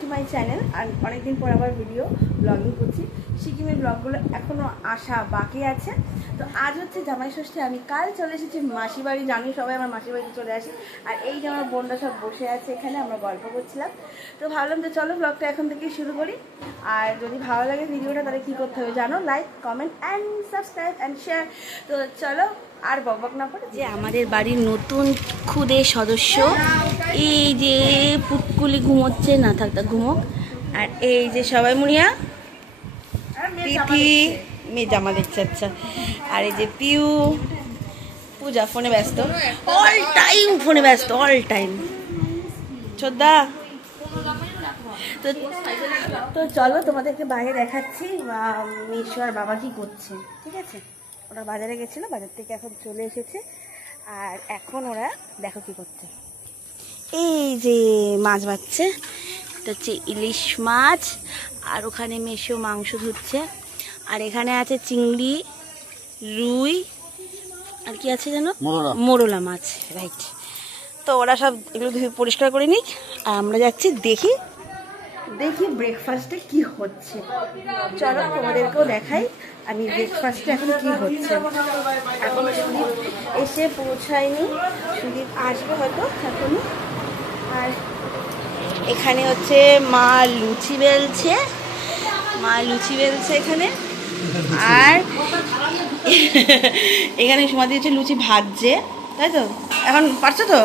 To my channel. আর অনেকদিন পর আবার ভিডিও ব্লগিং করছি। সিকিমের ব্লগগুলো এখনও আসা বাকি আছে। তো আজ হচ্ছে জামাই ষষ্ঠী। আমি কাল চলে এসেছি মাসি বাড়ি, জানি সবাই আমার মাসির বাড়িতে চলে আসি। আর এই যে আমার বোনরা সব বসে আছে এখানে, আমরা গল্প করছিলাম। তো ভাবলাম যে চলো ব্লগটা এখন থেকেই শুরু করি। আর যদি ভালো লাগে ভিডিওটা তাহলে কী করতে হবে জানো, like, comment and subscribe and share. তো চলো আর বকবক না করে যে আমাদের বাড়ির নতুন খুদে সদস্য এই যে পুটকুলি ঘুমোচ্ছে, না থাকতা ঘুমোক। আর এই যে সবাই মুড়িয়া তিথি মেয়ে জামা দেখছে। আচ্ছা, আর এই যে পিউ, পূজা ফোনে ব্যস্ত, অল টাইম ফোনে ব্যস্ত, অল টাইম। ছোদ্দা তো চলো তোমাদেরকে বাইরে দেখাচ্ছি মিশু আর বাবা কি করছে। ঠিক আছে, ওরা বাজারে গেছিল, বাজার থেকে এখন চলে এসেছে। আর এখন ওরা দেখো কি করছে, এই যে মাছ বাচ্ছে, এটা হচ্ছে ইলিশ মাছ। আর ওখানে মেশো মাংস ধুচ্ছে। আর এখানে আছে চিংড়ি, রুই, আর কি আছে যেন, মোরলা মাছ, রাইট। তো ওরা সব এগুলো পরিষ্কার করে নিক। আর আমরা যাচ্ছি দেখি ব্রেকফাস্টে কি হচ্ছে। চলো তোমাদেরকেও দেখাই আমি ব্রেকফাস্টে এখন কি হচ্ছে। এখন সুদীপ এসে পৌঁছায়নি, সুদীপ আসবে হয়তো এখনই। আর এখানে হচ্ছে মা লুচি বেলছে এখানে। আর এখানে সমাধি হচ্ছে লুচি ভাজছে, তাই তো? এখন পারছো তো?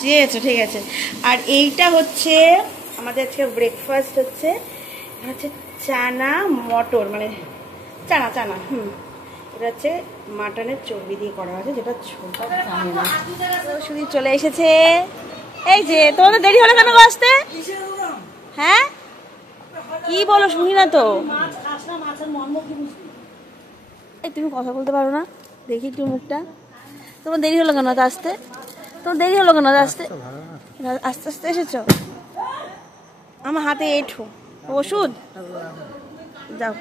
চেয়েছো, ঠিক আছে। আর এইটা হচ্ছে আমাদের আজকে ব্রেকফাস্ট হচ্ছে চানা মটর, মানে চানা এটা হচ্ছে মাটনের চর্বি দিয়ে করা হয়েছে, যেটা ছোটা জানে না। শুধু চলে এসেছে। এই যে তোমাদের দেরি হলো কেন আসতে? হ্যাঁ কি বলো, শুনি না তো। এই তুমি কথা বলতে পারো না, দেখি একটু মুখটা। তোমার দেরি হলো কেন আসতে? আস্তে আস্তে এসেছো। আমার হাতে এঠো ওষুধ, যাও।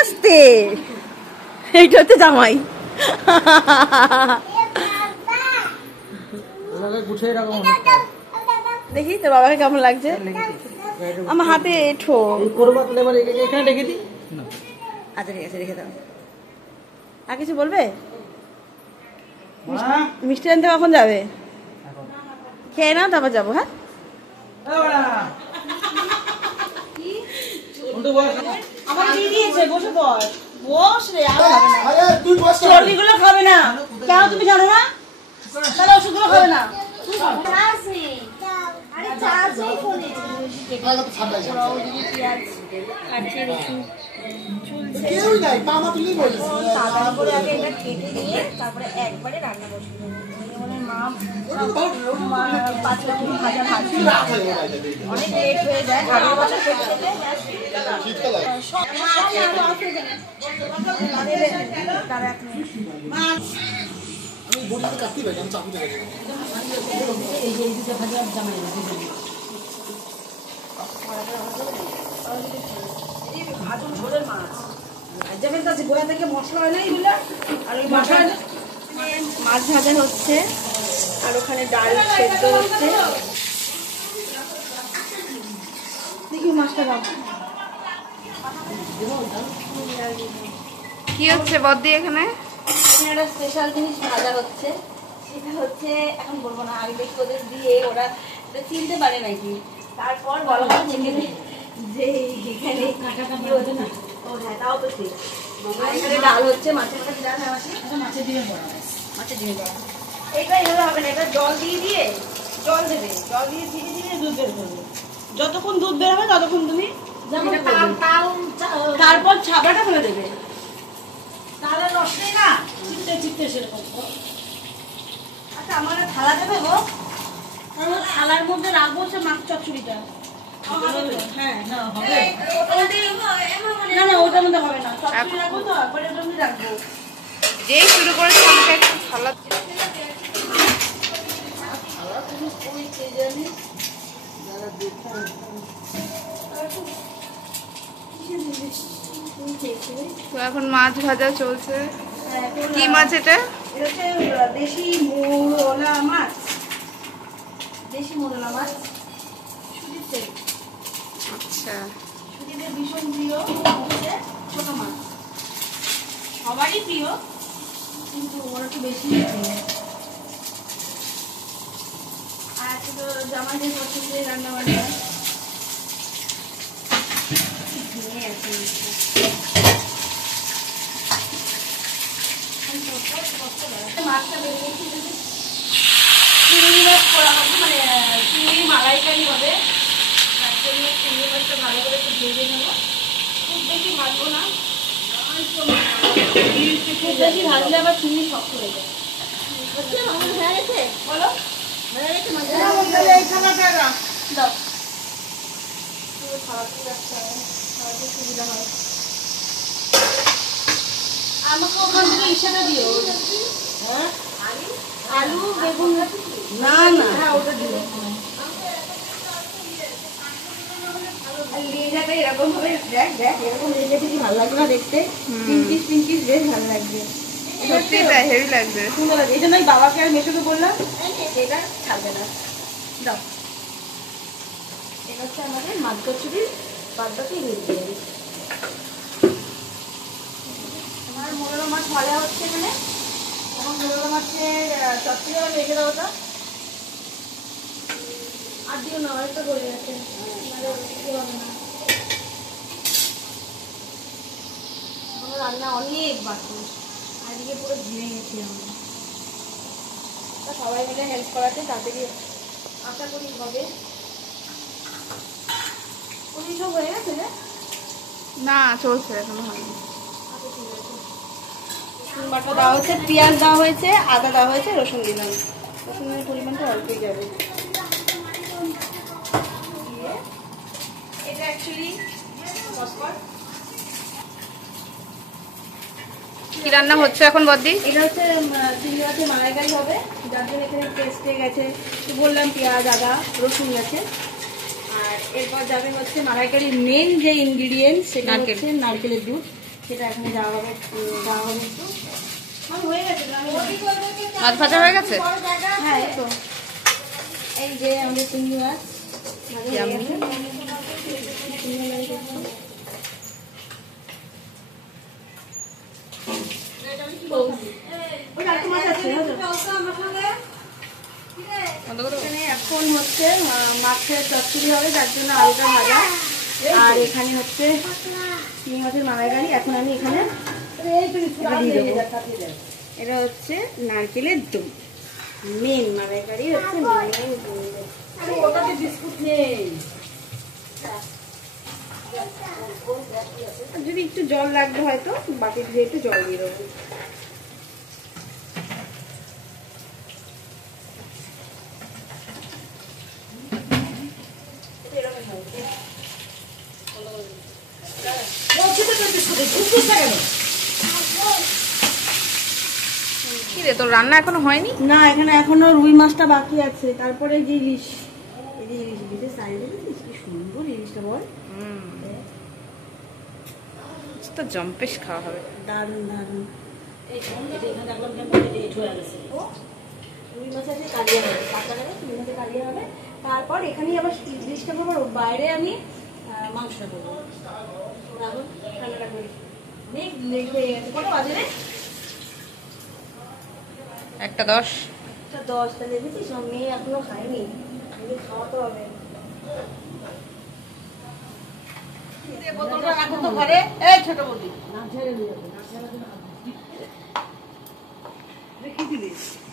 আস্তে, এইটা হচ্ছে জামাই। দেখি তোর বাবাকে কেমন লাগছে। আমার হাতে এঠো। আচ্ছা ঠিক আছে, রেখে দাও। আর কিছু বলবে? মিষ্টি আনতে কখন যাবে? খেয়ে নাও, তারপর যাবো। হ্যাঁ, চর্বিগুলো খাবে না কেন, তুমি জানো না? তাহলে ওষুধগুলো খাবে না। তারপরে একবারে রান্না বসবে। অনেক লেট হয়ে যায়, ভাজুন ঝোলের মাছ যেমন কাছে গোয়া থেকে মশলা হয় না এগুলো। আর ওই মশলা মাছ ভাজা হচ্ছে, আর ওখানে ডাল সেদ্ধ হচ্ছে। দেখি মাছটা কি হচ্ছে বদ্দি? এখানে একটা স্পেশাল জিনিস ভাজা হচ্ছে, সেটা হচ্ছে এখন বলবো না, আগে বেশ ওদের দিয়ে ওরা চিনতে পারে নাকি। তারপর বলা হচ্ছে যে এখানে কাটাকাটি হচ্ছে না। ও হ্যাঁ, তাও তো ঠিক। এখানে ডাল হচ্ছে, মাছের কাছে ডাল, মাছের ডিমে বড়া, এইটা এভাবে হবে না। এটা জল দিয়ে জল দেবে, জল দিয়ে ধীরে ধীরে দুধ বের করবে। যতক্ষণ দুধ বের হবে ততক্ষণ তুমি তারপর ছাবড়াটা ফেলে দেবে। তাহলে রস নেই না, চিপতে সেরকম। আচ্ছা, আমার থালা দেবে গো? থালার মধ্যে রাখবো হচ্ছে মাছ চচ্চড়িটা। হ্যাঁ না, হবে না, না ওটার মধ্যে হবে না। চচ্চড়ি রাখবো তো, একবারে ওটার মধ্যে রাখবো। যেই শুরু করেছে আমাকে একটু থালা তো এখন মাছ ভাজা চলছে। কি মাছ এটা? এটা হচ্ছে দেশি মোরলা মাছ, দেশি মোরলা মাছ, সুজির তেল। আচ্ছা, সুজিদের ভীষণ প্রিয় হচ্ছে ছোট মাছ, সবারই প্রিয় কিন্তু ওর একটু বেশি প্রিয়। আর আছে তো জামাইদের পছন্দের রান্না বান্না। মাছটা বেরিয়ে চিংড়ি মাছ করা হবে, মানে চিংড়ি মালাইকারি হবে, তার জন্য চিংড়ি মাছটা ভালো করে একটু ভেজে নেবো। খুব বেশি ভাজবো না, খুব বেশি ভাজলে আবার চিংড়ি শক্ত হয়ে যায়। হয়ে গেছে বলো, হয়ে গেছে মাছ দাও। সুবিধা হয় আমাকে ওখান থেকে ইচ্ছাটা দিও। হ্যাঁ আলু বেগুন না না, হ্যাঁ ওটা দিও। লেজাটা এরকম ভাবে দেখ দেখ, এরকম লেজাটা কি ভালো লাগবে না দেখতে? পিঙ্কিশ পিঙ্কিশ বেশ ভালো লাগবে। সত্যি তাই হেভি লাগবে, সুন্দর লাগবে। এই জন্যই বাবাকে আর মেসোকে বললাম এটা খাবে না, দাও। এটা হচ্ছে আমাদের মাছ কচুরির বাদ বাকি রেডি। আমার মোরলা মাছ ভাজা হচ্ছে এখানে। এখন মোরলা মাছের চচ্চড়ি আবার রেখে দাও ওটা। আর দিও না, অনেকটা করে গেছে, হবে না। আমার রান্না অনেক বাকি, আজকে পুরো ঘিরে গেছি আমরা। সবাই মিলে হেল্প করাতে তাড়াতাড়ি আশা করি হবে। পুরি সব হয়ে গেছে রে? না চলছে এখনো হয়নি। আচ্ছা ঠিক আছে। রসুন বাটা দেওয়া হয়েছে, পেঁয়াজ দেওয়া হয়েছে, আদা দেওয়া হয়েছে, রসুন দিলাম। রসুনের পরিমাণটা অল্পই যাবে। এটা অ্যাকচুয়ালি কি রান্না হচ্ছে এখন বদ্দি? এটা হচ্ছে চিংড়ি মাছের মালাইকারি হবে, যার জন্য এখানে পেস্টে গেছে, বললাম পেঁয়াজ আদা রসুন গেছে। আর এরপর যাবে হচ্ছে মালাইকারির মেন যে ইনগ্রিডিয়েন্ট, সেটা হচ্ছে নারকেলের দুধ। সেটা এখানে দেওয়া হবে একটু। হয়ে গেছে মাছ ভাজা হয়ে গেছে? হ্যাঁ এই তো, এই যে আমাদের চিংড়ি মাছ এখন হচ্ছে মাছের চচ্চড়ি হবে, যার জন্য আলুটা ভাজা। আর এখানে হচ্ছে চিংড়ি মাছের মালাইকারি। এখন আমি এখানে এটা হচ্ছে নারকেলের দুধ, মেন মালাইকারি হচ্ছে মেন বিস্কুট নেই। যদি একটু জল লাগবে হয়তো বাটি দিয়ে একটু জল দিয়ে দেবো। কি রে, তোর রান্না এখনো হয়নি? না, এখানে এখনো রুই মাছটা বাকি আছে। তারপরে যে ইলিশ, এই যে ইলিশ সাইডে কি সুন্দর ইলিশটা বল। তো জম্পেশ খাওয়া হবে, দারুণ দারুণ। রুই মাছ আছে, কালিয়া হবে, পাতলা করে রুই মাছের কালিয়া হবে। তারপর এখানেই আবার ইলিশটা করবো, বাইরে আমি মাংসটা করবো। এখন ঠান্ডাটা করি, অনেক লেট হয়ে গেছে। কত বাজে রে? 1:10। 10টা দেখেছিস, আমার মেয়ে এখনো খায়নি, খাওয়াতে হবে। বোতলটা রাখো তো ঘরে, এই ছোট বৌদি।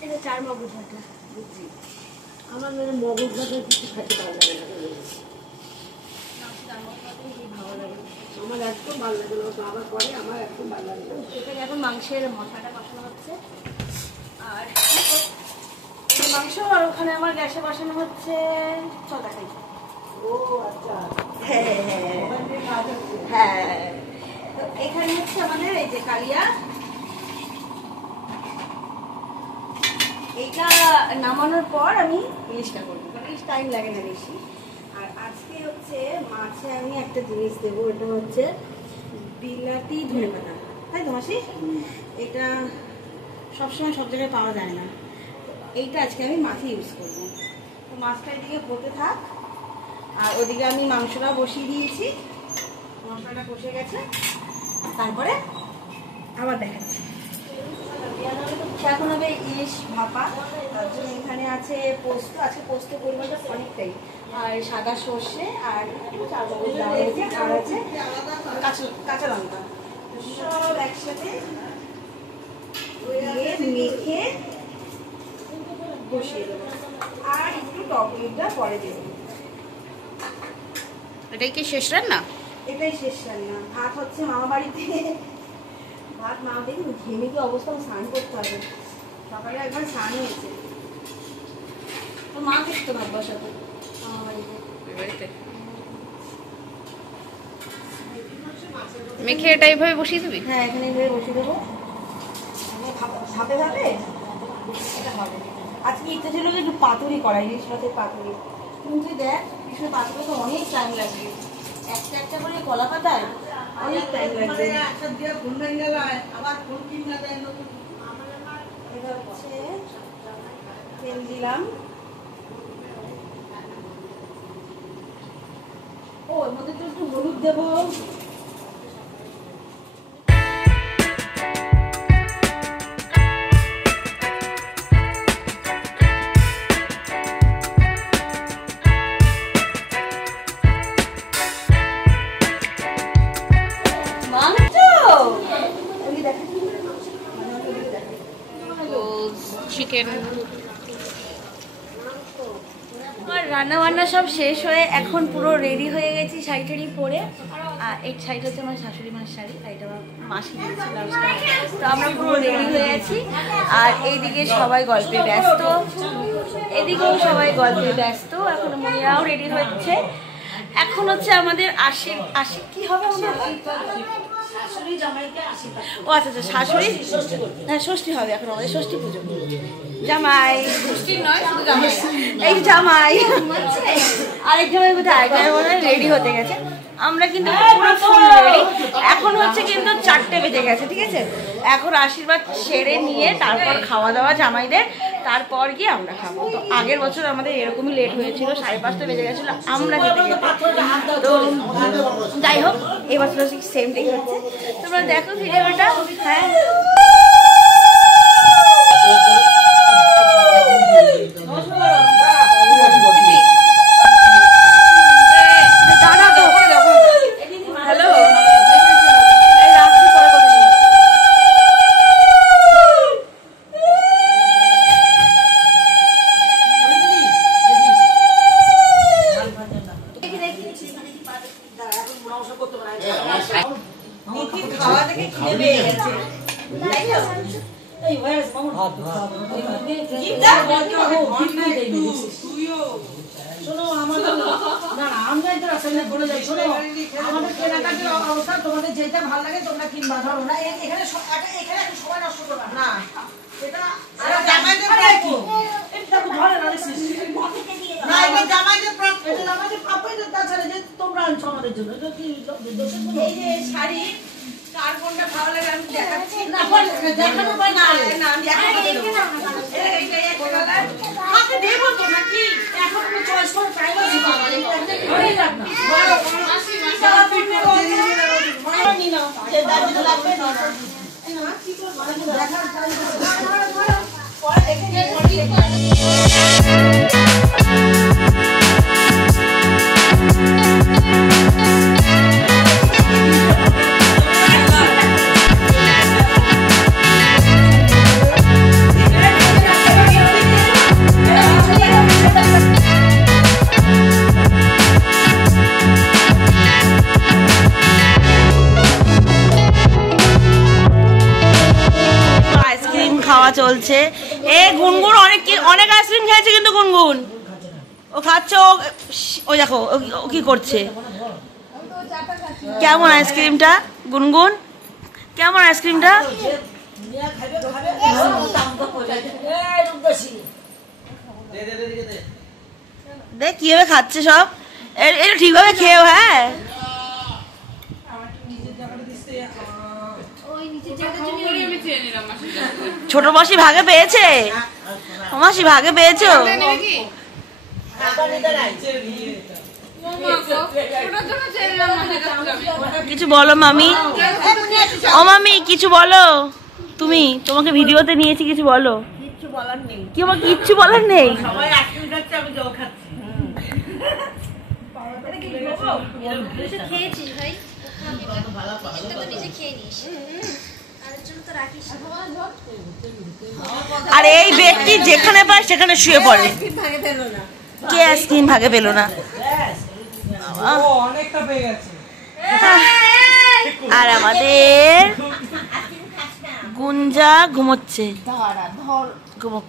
এটা 4 মগজ ভাটা, বুঝছি। আমার মেয়ে মগজ ভাটা কিছু খাইতে ভালো লাগে না, ভালো লাগে। আমার একদম ভালো লাগে না, বাবা করে, আমার একদম ভালো লাগে না। এখানে এখন মাংসের মশলাটা কষানো হচ্ছে। আর মাংস, আর ওখানে আমার গ্যাসে বসানো হচ্ছে তরকারি। ও আচ্ছা, হ্যাঁ হ্যাঁ হ্যাঁ। তো এখানে হচ্ছে আমাদের এই যে কালিয়া, এইটা নামানোর পর আমি ইলিশটা করবো, কারণ ইলিশ টাইম লাগে না বেশি। আর আজকে হচ্ছে মাছে আমি একটা জিনিস দেবো, এটা হচ্ছে বিলাতি ধনেপাতা, তাই তো মাসি? এটা সবসময় সব জায়গায় পাওয়া যায় না। এইটা আজকে আমি মাছে ইউজ করব। তো মাছটা এদিকে হতে থাক, আর ওদিকে আমি মাংসটা বসিয়ে দিয়েছি, মশলাটা কষে গেছে, তারপরে আবার দেখাচ্ছি। এখন হবে ইলিশ ভাপা, তার জন্য এখানে আছে পোস্ত, আজকে পোস্ত পরিমাণটা অনেকটাই, আর সাদা সর্ষে, আর একটু চারমগজ ডাল আছে, আর আছে কাঁচা লঙ্কা, সব একসাথে দিয়ে মেখে বসিয়ে দেবো, আর একটু টক দইটা পরে দেবো। এটাই কি শেষ রান্না? এটাই শেষ রান্না। ভাত হচ্ছে মামা বাড়িতে, ভাত মা দেখুন ঘেমে কি অবস্থা, স্নান করতে হবে, সকালে একবার স্নান হয়েছে। তো মা দেখতে ভাত বসাতে মামা বাড়িতে। মেখে এটা এইভাবে বসিয়ে দিবি? হ্যাঁ, এখানে এইভাবে বসিয়ে দেবো, ভাপে ভাবে এটা হবে। আজকে ইচ্ছা ছিল যে একটু পাতুরি করা, ইলিশ মাছের পাতুরি, কিন্তু দেখ ইলিশের পাতুরি তো অনেক টাইম লাগবে, একটা একটা করে কলা পাতায় অনেক টাইম লাগবে। তেল দিলাম, ও এর মধ্যে তো একটু হলুদ দেবো, চিকেন। আমার রান্না বান্না সব শেষ হয়ে এখন পুরো রেডি হয়ে গেছি শাড়ি টাড়ি পরে। আর এই শাড়িটা হচ্ছে আমার শাশুড়ি মার শাড়ি, আর এটা আমার মাসি দিয়েছে ব্লাউজটা। তো আমরা পুরো রেডি হয়ে আছি, আর এইদিকে সবাই গল্পে ব্যস্ত, এদিকেও সবাই গল্পে ব্যস্ত। এখন মনিরাও রেডি হচ্ছে। এখন হচ্ছে আমাদের আশি কি হবে আমাদের, ও আচ্ছা আচ্ছা, শাশুড়ি হ্যাঁ ষষ্ঠী হবে এখন আমাদের, ষষ্ঠী পুজো। জামাই ষষ্ঠী নয়, শুধু জামাই। এই জামাই আরেক জামাই কোথায়, আরেক জামাই মনে হয় রেডি হতে গেছে। আমরা কিন্তু পুরো ফুল রেডি। এখন হচ্ছে কিন্তু 4টে বেজে গেছে, ঠিক আছে? এখন আশীর্বাদ সেরে নিয়ে তারপর খাওয়া দাওয়া জামাইদের, তারপর গিয়ে আমরা খাবো। তো আগের বছর আমাদের এরকমই লেট হয়েছিল, 5:30 বেজে গেছিলো আমরা যেতে যেতে। তো যাই হোক, এবছর সেমটাই হচ্ছে। তোমরা দেখো ভিডিওটা। হ্যাঁ, হ্যালো, রাত্রি পরে করছি। খাওয়া থেকে খিদে পেয়ে গেছে। শোনো আমার না আমরা তো রাস্তায় বলে যাই, শোনো আমাদের কেনাকাটির অবস্থা, তোমাদের যেটা ভালো লাগে তোমরা কিনবা, ধরো না এখানে এখানে একটু সময় নষ্ট করবা না, এটা জামাইদের প্রাপ্য, এটা ধরে না দেখছিস না, এটা জামাইদের প্রাপ্য, এটা জামাইদের প্রাপ্য, এটা তাছাড়া যে তোমরা আনছো আমাদের জন্য, এটা কি দোষের কোনো? এই যে শাড়ি কার কোনটা ভালো লাগে আমি দেখাচ্ছি না, দেখানো পাই না, না আমি দেখাবো না, এইটা একটা কালার আমাকে দেবো তো নাকি, এখন আমি চয়েস করে টাইম আছে বাবা, এটা ঘরে রাখ না বড় মাসি সারা পিঠে বড় নি না, যে দাবি লাগবে না না কি করব, দেখার টাইম ধরো পরে দেখে নিয়ে পরে চলছে। এ গুনগুন অনেক আইসক্রিম খেয়েছে, কিন্তু গুনগুন ও খাচ্ছে, ও দেখো ও কি করছে। কেমন আইসক্রিমটা গুনগুন, কেমন আইসক্রিমটা? দেখ কিভাবে খাচ্ছে সব, এটা ঠিকভাবে খেয়েও। হ্যাঁ খেয়ে নিলাম মাসি। ছোট মাসি ভাগে পেয়েছে? ও মাসি ভাগে পেয়েছো? নেবে কি? ওটার জন্য চেয়ে নিলাম মাসির কাছ থেকে আমি। কিছু বলো মামি। ও মামি কিছু বলো। তোমাকে ভিডিওতে নিয়েছি, কিছু বলো। কিচ্ছু বলার নেই। কি আমার কিচ্ছু বলার নেই? সবাই আইসক্রিম খাচ্ছে, আমি জল খাচ্ছি। খেয়েছিস ভাই? নিজেরটা তো নিজে খেয়ে নিস, তাদের জন্য তো রাখিস না। আর এই ব্যক্তি যেখানে পায় সেখানে শুয়ে পড়ে। কে আইসক্রিম ভাগে পেলো না? অনেকটা পেয়ে গেছে। আর আমাদের গুঞ্জা ঘুমোচ্ছে। ঘুমোক।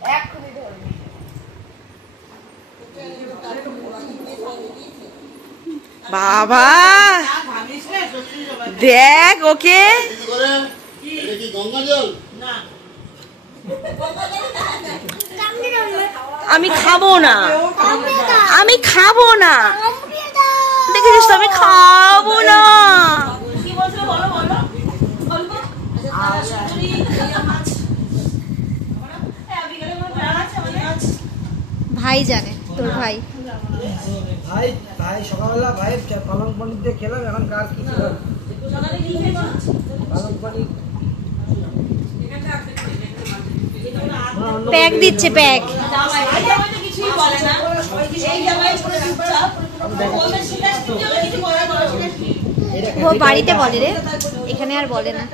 বাবা দেখ ওকে। আমি খাবো না, আমি খাবো না, দেখেছিস তো আমি খাবো না। কি বলছো বলো বলো বলবো। ভাই জানে, তোর ভাই। ভাই ভাই সকালবেলা ভাইয়ের পালং পনির দিয়ে খেলাম, এখন কাজ কি ছিল? পালং পনির প্যাক দিচ্ছে, প্যাক। কিছুই বলে না, এই জায়গায় পুরো চুপচাপ। ও বাড়িতে বলে রে, এখানে আর বলে না।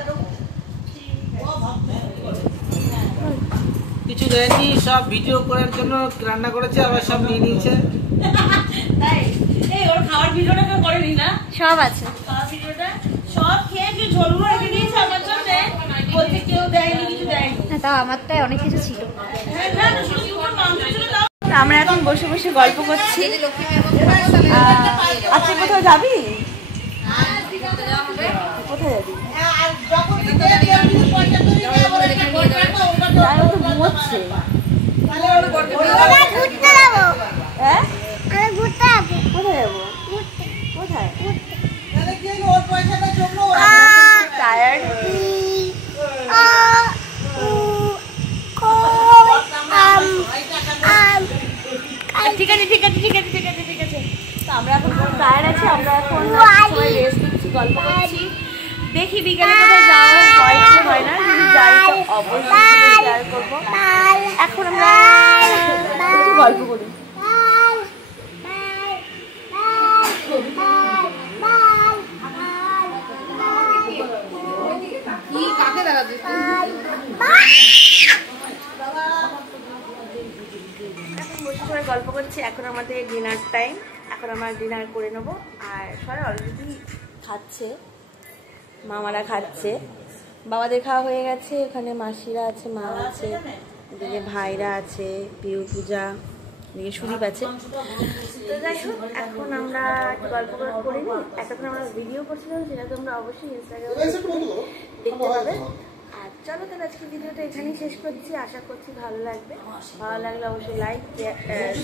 কিছু দেয়নি, সব ভিডিও করার জন্য রান্না করেছে, আবার সব নিয়ে নিয়েছে। তাই এই ওর খাওয়ার ভিডিওটা কেউ করেনি না? সব আছে। খাওয়ার ভিডিওটা সব খেয়ে কি ঝোলগুলো রেখে দিয়েছে আমার জন্য, বলতে কেউ দেয়নি, কিছু দেয়নি। না, তাও আমারটাই অনেক কিছু ছিল। আমরা এখন বসে বসে গল্প করছি। আজকে কোথাও যাবি? কোথায় যাবি? ঘুমোচ্ছে। হ্যাঁ? কোথায় যাবো? কোথায়? টায়ার্ড। ঠিক আছে ঠিক আছে ঠিক আছে ঠিক আছে ঠিক আছে। তো আমরা এখন খুব টায়ার্ড আছি, আমরা এখন রেস্ট নিচ্ছি, গল্প করছি। দেখি বিকেলে কোথায় যাওয়া হয় কি হয় না, যদি যাই তো অবশ্যই শেয়ার করবো। এখন আমরা গল্প করি। কি কাকে দেখাচ্ছিস? এখন বসে সবাই গল্প করছি। এখন আমাদের ডিনার টাইম, এখন আমরা ডিনার করে নেবো। আর সবাই অলরেডি খাচ্ছে, মামারা খাচ্ছে, বাবাদের খাওয়া হয়ে গেছে। ওখানে মাসিরা আছে, মা আছে, এদিকে ভাইরা আছে, পিউ পূজা, এদিকে সুদীপ আছে। তো যাই হোক, এখন আমরা গল্প করে নিই। এতক্ষণ আমরা ভিডিও করছিলাম, সেটা তোমরা অবশ্যই ইনস্টাগ্রামে দেখতে পাবে। আর চলো তাহলে আজকে ভিডিওটা এখানেই শেষ করছি। আশা করছি ভালো লাগবে। ভালো লাগলে অবশ্যই লাইক,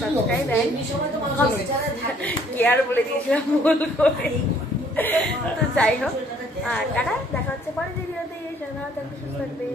সাবস্ক্রাইব অ্যান্ড কেয়ার বলে দিয়েছিলাম ভুল করে। তো যাই হোক, আর টাটা, দেখা হচ্ছে পরের ভিডিওতে। ভালো থাকবে, সুস্থ থাকবে।